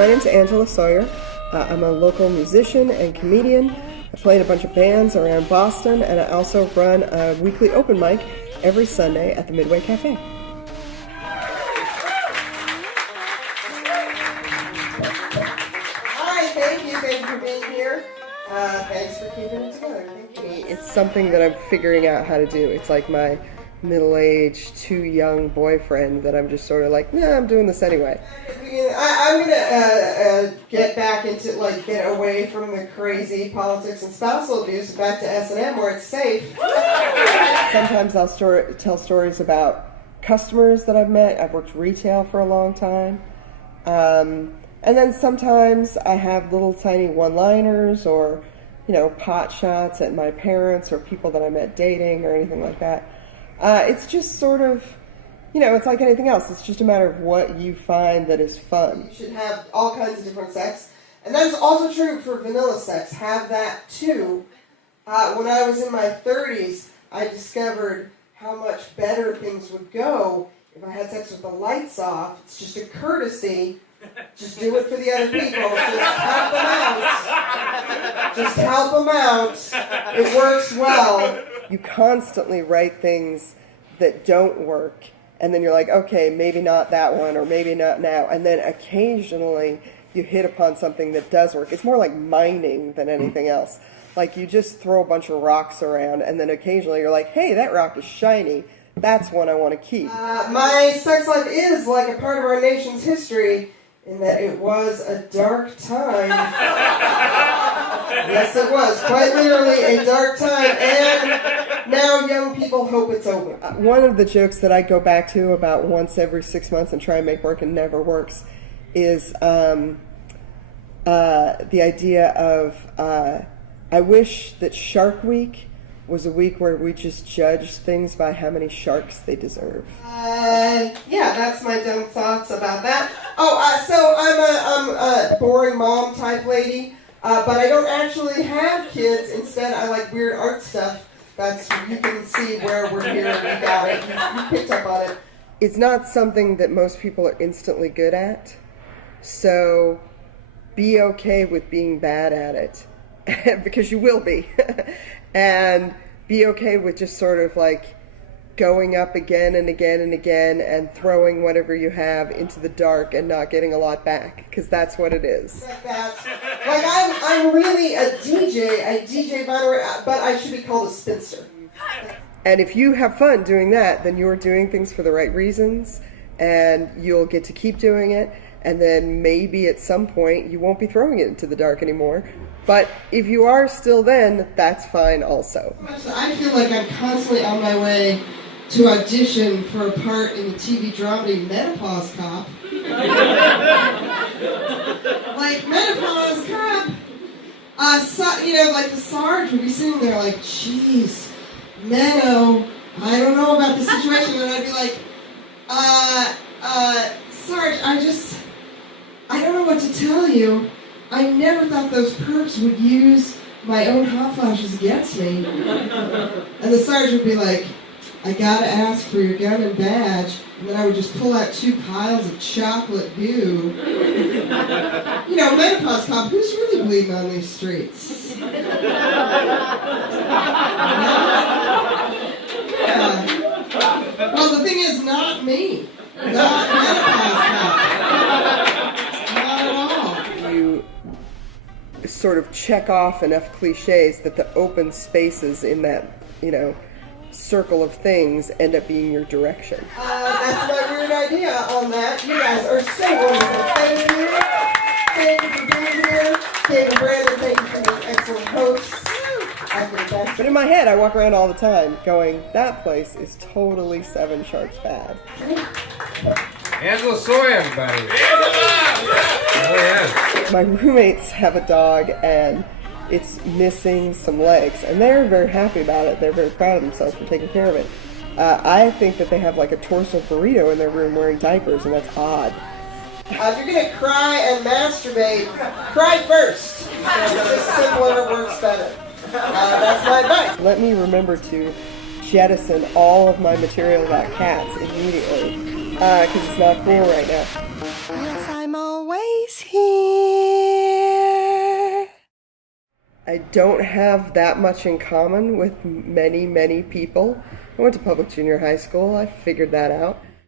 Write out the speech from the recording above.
My name's Angela Sawyer. I'm a local musician and comedian. I play in a bunch of bands around Boston, and I also run a weekly open mic every Sunday at the Midway Cafe. Hi, thank you for being here. Thanks for keeping it together. Thank you. It's something that I'm figuring out how to do. It's like my middle-aged, too young boyfriend that I'm just sort of like, nah, I'm doing this anyway. I'm gonna get back into, get away from the crazy politics and spousal abuse, back to S&M where it's safe. Sometimes I'll tell stories about customers that I've met. I've worked retail for a long time. And then sometimes I have little tiny one-liners or, pot shots at my parents or people that I met dating or anything like that. It's just sort of, it's like anything else. It's just a matter of what you find that is fun. You should have all kinds of different sex. And that's also true for vanilla sex. Have that too. When I was in my 30s, I discovered how much better things would go if I had sex with the lights off. It's just a courtesy. Just do it for the other people. Just help them out. Just help them out. It works well. You constantly write things that don't work, and then you're like, okay, maybe not that one, or maybe not now. And then occasionally you hit upon something that does work. It's more like mining than anything else. Like you just throw a bunch of rocks around, and then occasionally you're like, hey, that rock is shiny. That's one I want to keep. My sex life is like a part of our nation's history, in that it was a dark time. Yes, it was. Quite literally a dark time. And now young people hope it's over. One of the jokes that I go back to about once every 6 months and try and make work and never works is the idea of I wish that Shark Week was a week where we just judged things by how many sharks they deserve. Yeah, that's my dumb thoughts about that. So I'm a boring mom type lady, but I don't actually have kids. Instead, I like weird art stuff. You can see where we're here. We got it. You picked up on it. It's not something that most people are instantly good at, so be okay with being bad at it, because you will be. And be okay with just sort of like going up again and again and again and throwing whatever you have into the dark and not getting a lot back, because that's what it is. I'm really a DJ vinyl, but I should be called a spinster. And if you have fun doing that, then you're doing things for the right reasons, and you'll get to keep doing it, and then maybe at some point you won't be throwing it into the dark anymore. But if you are still then, that's fine also. I feel like I'm constantly on my way to audition for a part in the TV dramedy Menopause Cop. Like, Menopause Cop, like the Sarge would be sitting there like, geez, Menno, I don't know about the situation. And I'd be like, Sarge, I don't know what to tell you. I never thought those perps would use my own hot flashes against me. And the sergeant would be like, I gotta ask for your gun and badge. And then I would just pull out 2 piles of chocolate goo. Menopause Cop, who's really bleeding on these streets? Well, the thing is, not me. Not Menopause Cop. Sort of check off enough cliches that the open spaces in that, circle of things end up being your direction. That's my weird idea on that. You guys are so wonderful. Thank you for being here. David Brandon, thank you for being excellent hosts. But in my head, I walk around all the time going, that place is totally Seven Sharks bad. Angela Sawyer, everybody. Oh, yeah. My roommates have a dog, and it's missing some legs, and they're very happy about it. They're very proud of themselves for taking care of it. I think that they have like a torso burrito in their room wearing diapers, and that's odd. If you're going to cry and masturbate, cry first. It's just simpler, it works better. That's my advice. Let me remember to jettison all of my material about cats immediately, because it's not cool right now. Yes, I'm always here. I don't have that much in common with many, many people. I went to public junior high school. I figured that out.